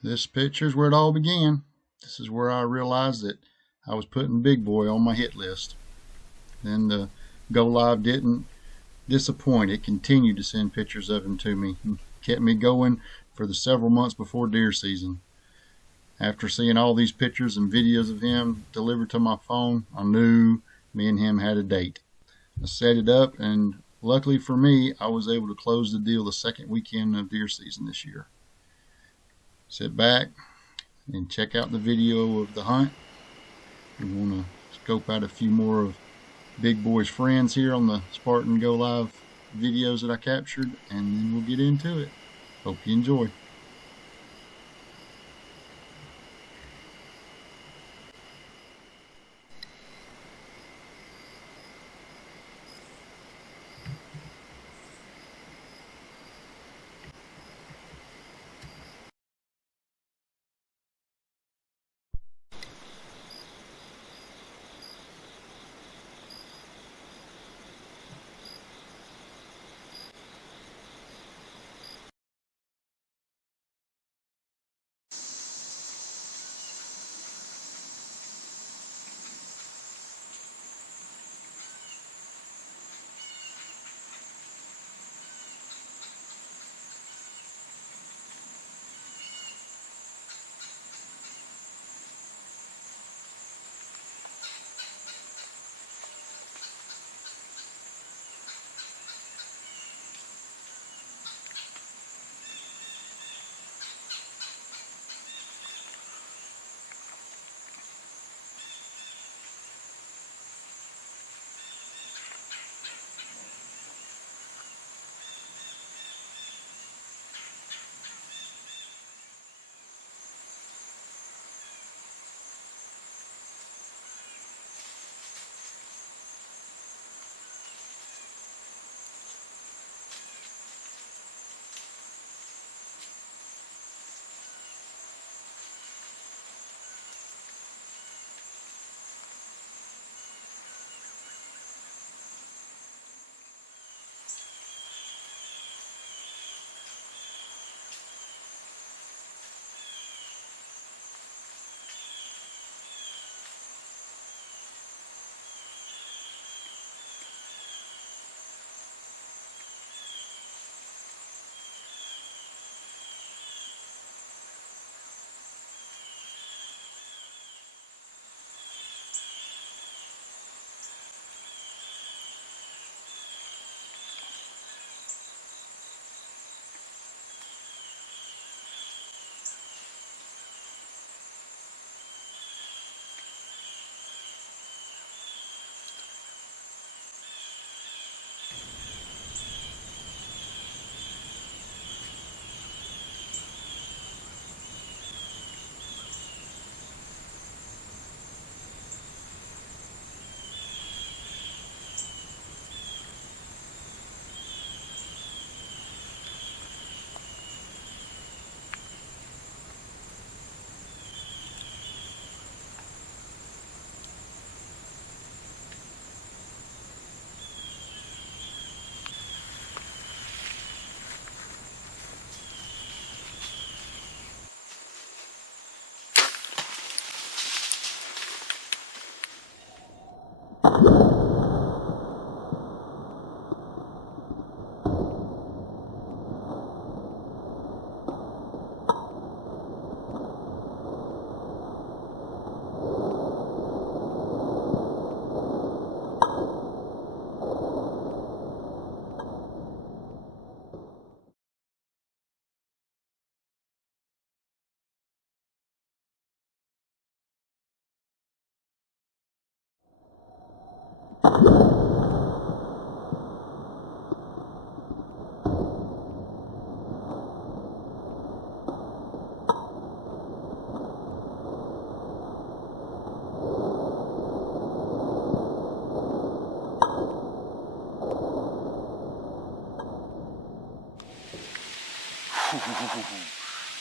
This picture is where it all began. This is where I realized that I was putting Big Boi on my hit list. Then the Go Live didn't disappoint. It continued to send pictures of him to me and kept me going for the several months before deer season. After seeing all these pictures and videos of him delivered to my phone, I knew me and him had a date. I set it up, and luckily for me, I was able to close the deal the second weekend of deer season this year. Sit back and check out the video of the hunt. We want to scope out a few more of Big Boi's friends here on the Spartan Go Live videos that I captured, and then we'll get into it. Hope you enjoy.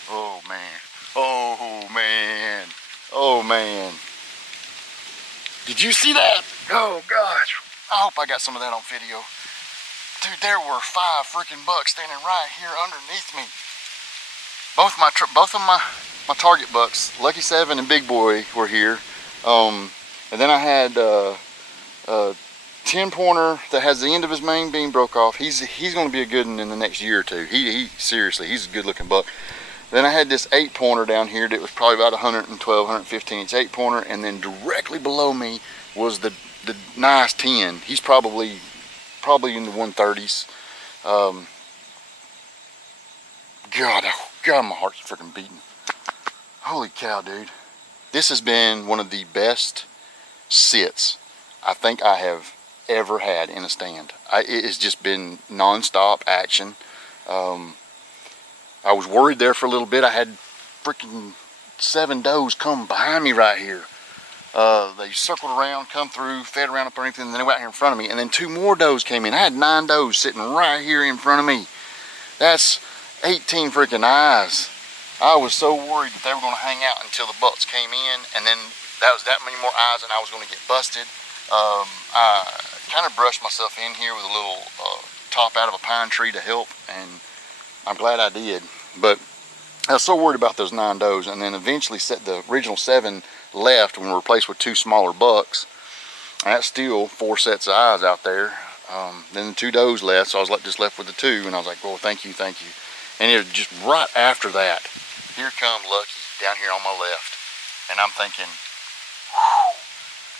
Oh man, oh man, oh man. Did you see that? Oh gosh, I hope I got some of that on video. Dude, there were 5 freaking bucks standing right here underneath me. Both of my my target bucks, Lucky 7 and Big Boi were here. And then I had a 10-pointer that has the end of his main beam broke off. He's going to be a good one in the next year or two. He seriously, he's a good looking buck. Then I had this 8-pointer down here that was probably about 112, 115 inch 8-pointer, and then directly below me was the nice 10. He's probably in the 130s. God, my heart's freaking beating. Holy cow, dude. This has been one of the best sits I think I have ever had in a stand. It has just been non-stop action. I was worried there for a little bit. I had freaking 7 does come behind me right here. They circled around, come through, fed around up underneath, and then they went out here in front of me. And then 2 more does came in. I had 9 does sitting right here in front of me. That's 18 freaking eyes. I was so worried that they were going to hang out until the bucks came in, and then that was that many more eyes and I was going to get busted. I kind of brushed myself in here with a little top out of a pine tree to help, and I'm glad I did. But I was so worried about those 9 does, and then eventually the original 7 left when we were replaced with 2 smaller bucks. And that's still 4 sets of eyes out there. Then the 2 does left, so I was just left with the 2, and I was like, well, thank you. And it was just right after that, here come Lucky down here on my left. And I'm thinking,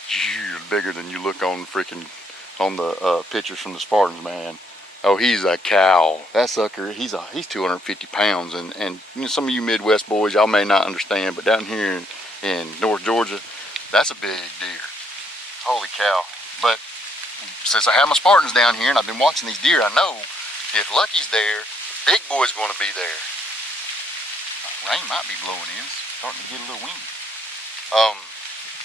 you're bigger than you look on the pictures from the Spartans, man. Oh, he's a cow. That sucker, he's 250 pounds. And you know, some of you Midwest boys, y'all may not understand, but down here in North Georgia, that's a big deer. Holy cow. But since I have my Spartans down here and I've been watching these deer, I know if Lucky's there, Big Boi's going to be there. Rain might be blowing in. It's starting to get a little windy.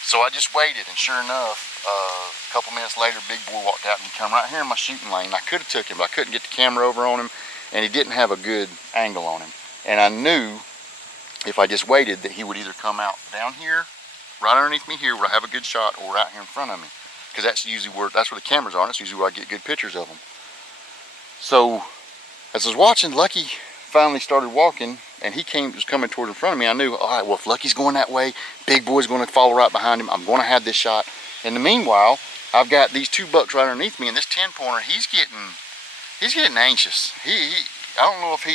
So I just waited, and sure enough, a couple minutes later, Big Boi walked out and he come right here in my shooting lane. I could have took him, but I couldn't get the camera over on him, and he didn't have a good angle on him. And I knew if I just waited that he would either come out down here, right underneath me here where I have a good shot, or right here in front of me. Because that's usually where the cameras are, and that's usually where I get good pictures of them. So as I was watching, Lucky finally started walking, and he was coming toward in front of me. I knew, all right, well, if Lucky's going that way, Big Boi's going to follow right behind him. I'm going to have this shot. In the meanwhile, I've got these 2 bucks right underneath me, and this 10-pointer, he's getting anxious. I don't know if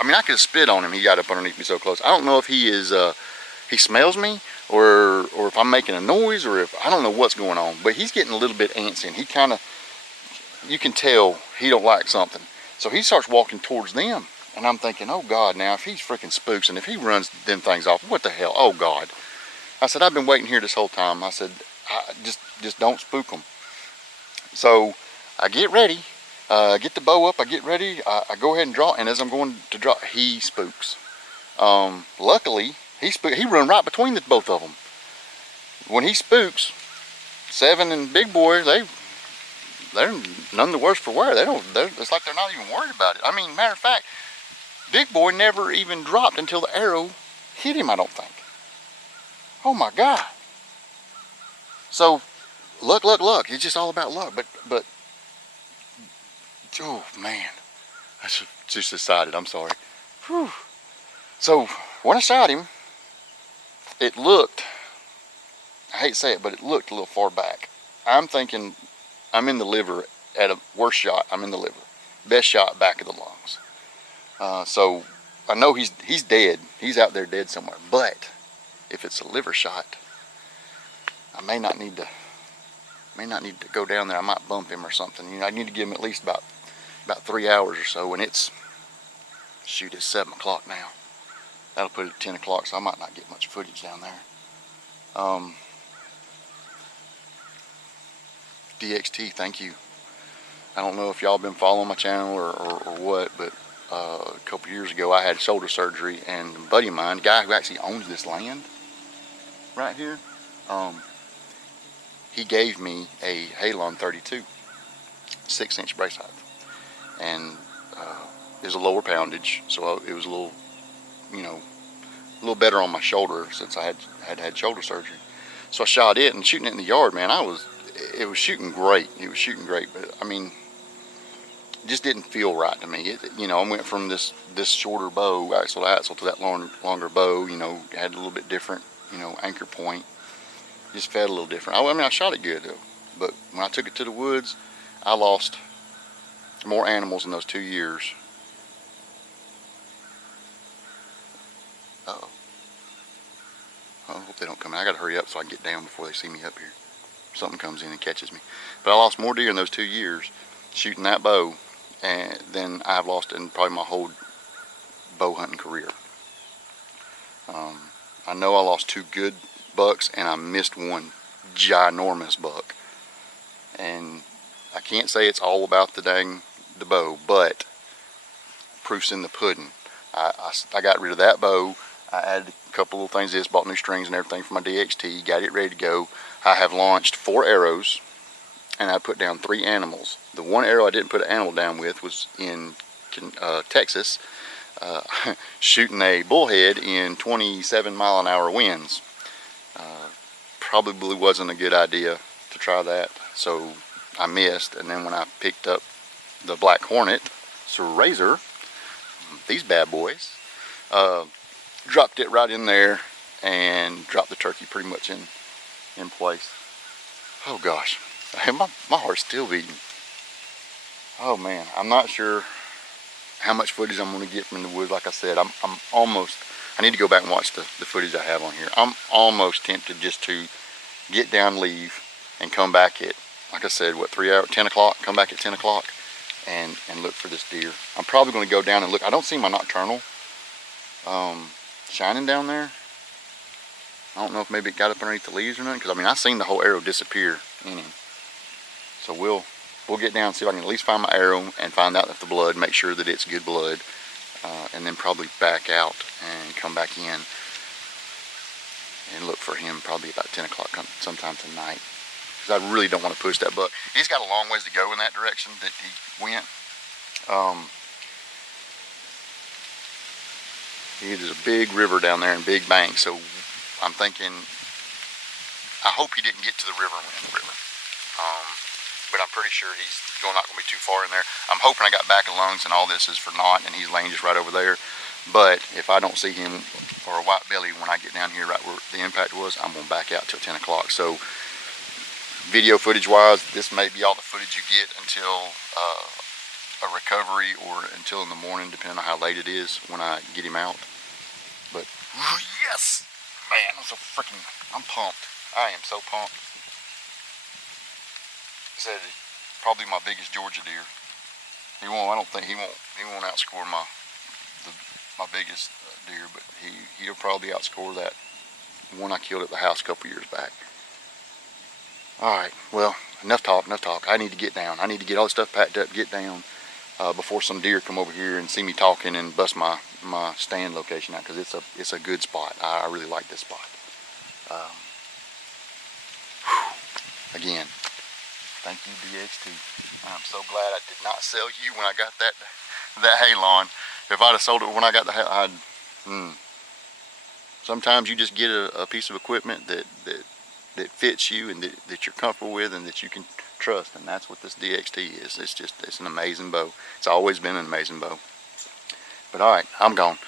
I mean, I could have spit on him. He got up underneath me so close. I don't know if he smells me, or if I'm making a noise, or if I don't know what's going on. But he's getting a little bit antsy, and he kind of, you can tell he don't like something. So he starts walking towards them. And I'm thinking, oh God, now if he's freaking spooks and if he runs them things off, what the hell? Oh God. I said, I've been waiting here this whole time. I said, just don't spook them. So I get ready, get the bow up, I get ready, I go ahead and draw, and as I'm going to draw, he spooks. Luckily, he run right between both of them. When he spooks, 7 and Big Boi, they're none the worse for wear. It's like they're not even worried about it. I mean, matter of fact, Big Boi never even dropped until the arrow hit him, I don't think. Oh my God. So, luck. It's just all about luck. But, oh man. I just decided, I'm sorry. Whew. So, when I shot him, it looked, I hate to say it, but it looked a little far back. I'm thinking I'm in the liver at a worst shot. I'm in the liver. Best shot, back of the lungs. So I know he's dead. He's out there dead somewhere. But if it's a liver shot, I may not need to go down there. I might bump him or something. You know, I need to give him at least about 3 hours or so. And it's 7 o'clock now. That'll put it at 10 o'clock, so I might not get much footage down there. DXT, thank you. I don't know if y'all been following my channel or what, but a couple years ago I had shoulder surgery, and a buddy of mine, the guy who actually owns this land right here, he gave me a Halon 32 6-inch brace height, and it was a lower poundage, so it was a little, you know, a little better on my shoulder since I had shoulder surgery. So I shot it, and shooting it in the yard, man, it was shooting great. It was shooting great, but I mean, just didn't feel right to me. I went from this shorter bow, axle to axle, to that longer bow. Had a little bit different, anchor point. Just felt a little different. I shot it good though, but when I took it to the woods, I lost more animals in those 2 years. Uh-oh. I hope they don't come in. I gotta hurry up so I can get down before they see me up here. Something comes in and catches me. But I lost more deer in those 2 years shooting that bow than I've lost in probably my whole bow hunting career. I know I lost 2 good bucks and I missed one ginormous buck. And I can't say it's all about the bow, but proof's in the pudding. I got rid of that bow. I added a couple little things to this, bought new strings and everything for my DXT, got it ready to go. I have launched 4 arrows and I put down 3 animals. The one arrow I didn't put an animal down with was in Texas, shooting a bullhead in 27-mile-an-hour winds. Probably wasn't a good idea to try that, so I missed. And then when I picked up the Black Hornet Razor, these bad boys, dropped it right in there and dropped the turkey pretty much in place. Oh gosh, my heart's still beating. Oh man, I'm not sure how much footage I'm going to get from the woods. Like I said, I'm almost, I need to go back and watch the footage I have on here. I'm almost tempted just to get down, leave, and come back at, like I said, 3 hours, 10 o'clock, come back at 10 o'clock and look for this deer. I'm probably going to go down and look. I don't see my nocturnal shining down there. I don't know if maybe it got up underneath the leaves or nothing, because I seen the whole arrow disappear in him. So we'll get down and see if I can at least find my arrow and find out if the blood, make sure that it's good blood, and then probably back out and come back in and look for him probably about 10 o'clock sometime tonight. Because I really don't want to push that buck. He's got a long ways to go in that direction that he went. There's a big river down there and big bank, so I'm thinking, I hope he didn't get to the river and went in the river. But I'm pretty sure he's not going to be too far in there. I'm hoping I got back of lungs and all this is for naught and he's laying just right over there. But if I don't see him or a white belly when I get down here right where the impact was, I'm going to back out till 10 o'clock. So video footage wise, this may be all the footage you get until a recovery or until in the morning, depending on how late it is when I get him out. But yes, man, I'm pumped. I am so pumped. Said probably my biggest Georgia deer. I don't think he won't outscore my biggest deer, but he'll probably outscore that one I killed at the house a couple years back. All right, well, enough talk. I need to get down. I need to get all this stuff packed up, get down before some deer come over here and see me talking and bust my stand location out, because it's a good spot. I really like this spot. Again, thank you, DXT. I'm so glad I did not sell you when I got that hay lawn. If I'd have sold it when I got the hay, sometimes you just get a piece of equipment that fits you and that you're comfortable with and that you can trust, and that's what this DXT is. It's an amazing bow. It's always been an amazing bow. But all right, I'm gone.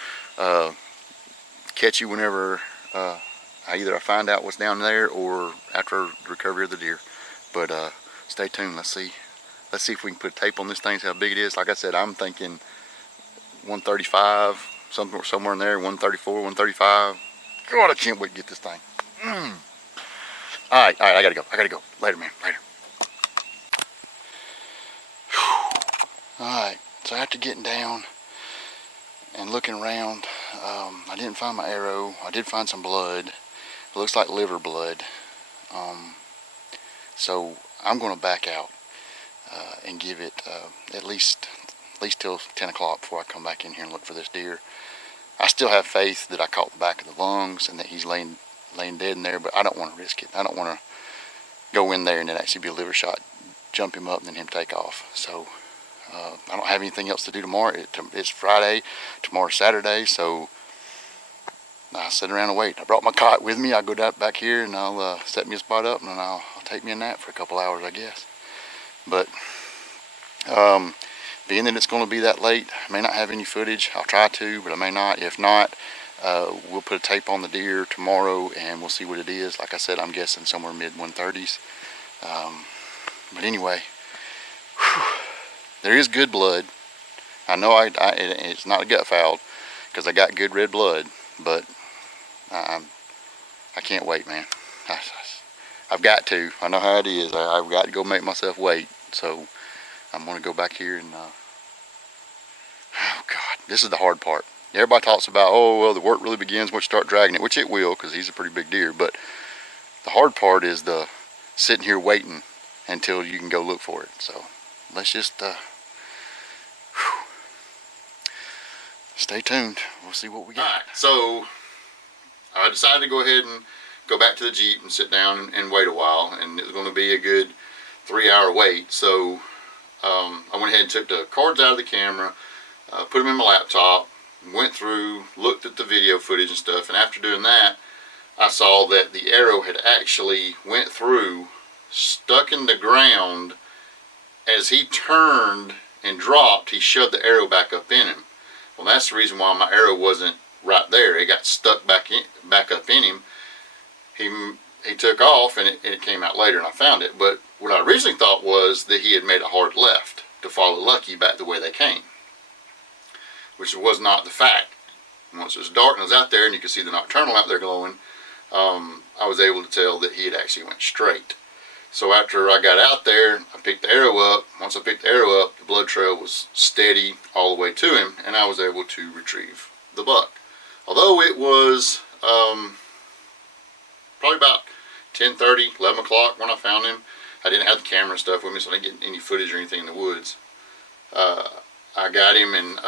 Catch you whenever I find out what's down there or after recovery of the deer. But stay tuned. Let's see if we can put tape on this thing, see how big it is. Like I said, I'm thinking 135, somewhere in there, 134, 135. God, I can't wait to get this thing. All right, I gotta go. Later, man, later. All right, so after getting down and looking around, I didn't find my arrow. I did find some blood. It looks like liver blood. So I'm going to back out and give it at least till 10 o'clock before I come back in here and look for this deer. I still have faith that I caught the back of the lungs and that he's laying dead in there, but I don't want to risk it. I don't want to go in there and then actually be a liver shot, jump him up, and then him take off. So I don't have anything else to do tomorrow. It's Friday, tomorrow's Saturday, so I sit around and wait. I brought my cot with me. I'll go back here and I'll set me a spot up and then I'll take me a nap for a couple hours, I guess. But being that it's going to be that late, I may not have any footage. I'll try to, but I may not. If not, we'll put a tape on the deer tomorrow and we'll see what it is. Like I said, I'm guessing somewhere mid 130s. But anyway, whew, there is good blood. I know it's not a gut foul because I got good red blood, but I can't wait, man. I've got to. I know how it is. I've got to go make myself wait. So I'm going to go back here and, oh God, this is the hard part. Everybody talks about, oh, well, the work really begins once you start dragging it, which it will because he's a pretty big deer. But the hard part is the sitting here waiting until you can go look for it. So let's just stay tuned. We'll see what we got. All right, so I decided to go ahead and go back to the Jeep and sit down and wait a while, and it was going to be a good 3-hour wait. So I went ahead and took the cards out of the camera, put them in my laptop, went through, looked at the video footage and stuff, and after doing that, I saw that the arrow had actually went through, stuck in the ground. As he turned and dropped, he shoved the arrow back up in him. Well, that's the reason why my arrow wasn't right there. It got stuck back up in him. He took off and it came out later and I found it. But what I originally thought was that he had made a hard left to follow Lucky back the way they came, which was not the fact. Once it was dark and I was out there and you could see the nocturnal out there glowing, I was able to tell that he had actually went straight. So after I got out there, I picked the arrow up. Once I picked the arrow up, the blood trail was steady all the way to him, and I was able to retrieve the buck. Although it was probably about 10:30, 11 o'clock when I found him. I didn't have the camera and stuff with me, so I didn't get any footage or anything in the woods. I got him and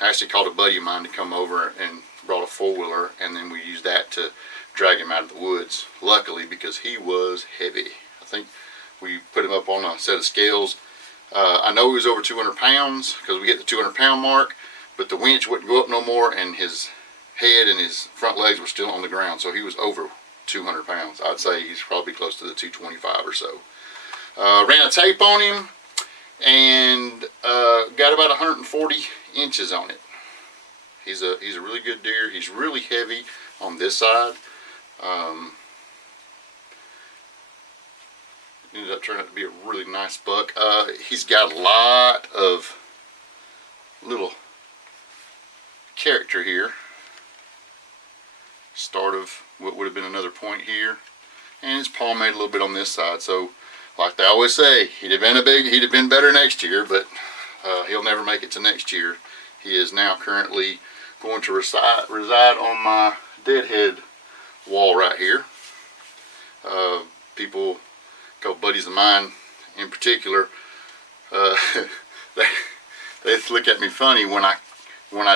actually called a buddy of mine to come over and brought a four-wheeler, and then we used that to drag him out of the woods. Luckily, because he was heavy. I think we put him up on a set of scales. I know he was over 200 pounds because we get the 200-pound mark, but the winch wouldn't go up no more, and his head and his front legs were still on the ground, so he was over 200 pounds. I'd say he's probably close to the 225 or so. Ran a tape on him and got about 140 inches on it. He's a really good deer. He's really heavy on this side. Ended up turning out to be a really nice buck. He's got a lot of little character here. Start of what would have been another point here, and his paw made a little bit on this side. So, like they always say, he'd have been better next year, but he'll never make it to next year. He is now currently going to reside on my deadhead wall right here. People, a couple buddies of mine in particular, they look at me funny when I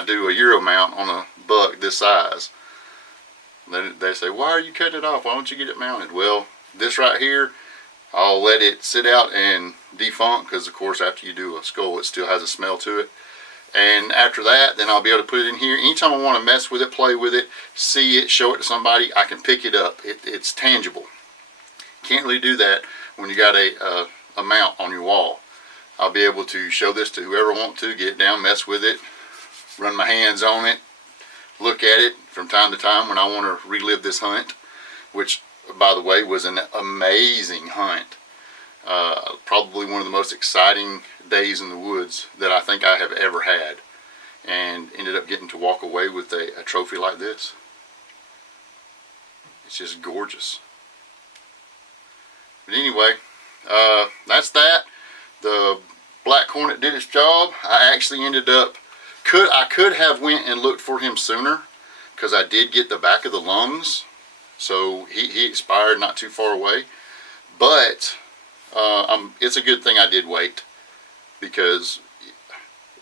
do a Euro mount on a buck this size. They say, why are you cutting it off? Why don't you get it mounted? Well, this right here, I'll let it sit out and defunk, because of course after you do a skull it still has a smell to it. And after that, then I'll be able to put it in here. Anytime I want to mess with it, play with it, see it, show it to somebody, I can pick it up. It's tangible. Can't really do that when you got a mount on your wall. I'll be able to show this to whoever wants to, get it down, mess with it, run my hands on it, look at it from time to time when I want to relive this hunt, which, by the way, was an amazing hunt. Probably one of the most exciting days in the woods that I think I have ever had, and ended up getting to walk away with a trophy like this. It's just gorgeous. But anyway, that's that. The Black Hornet did its job. I actually ended up, I could have went and looked for him sooner, because I did get the back of the lungs. So he expired not too far away. But it's a good thing I did wait, because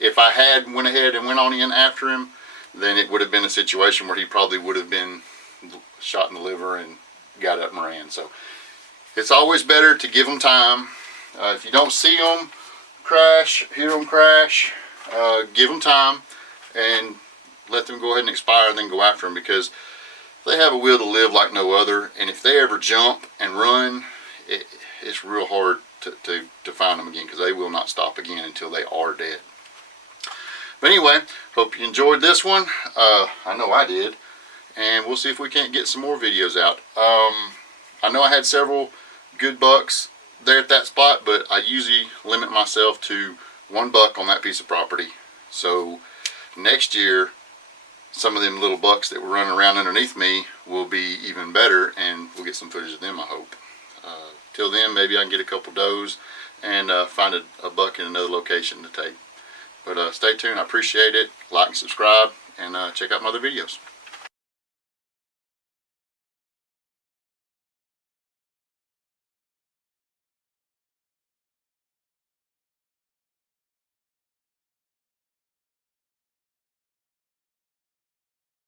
if I had went ahead and went on in after him, then it would have been a situation where he probably would have been shot in the liver and got up and ran. So it's always better to give them time. If you don't see them crash, hear them crash, give them time and let them go ahead and expire, and then go after them, because they have a will to live like no other. And if they ever jump and run, it's real hard to find them again, because they will not stop again until they are dead. But anyway, hope you enjoyed this one. I know I did. And we'll see if we can't get some more videos out. I know I had several good bucks there at that spot, but I usually limit myself to 1 buck on that piece of property. So next year, some of them little bucks that were running around underneath me will be even better, and we'll get some footage of them, I hope. Till then, maybe I can get a couple does and find a buck in another location to take. But stay tuned. I appreciate it. Like and subscribe, and check out my other videos.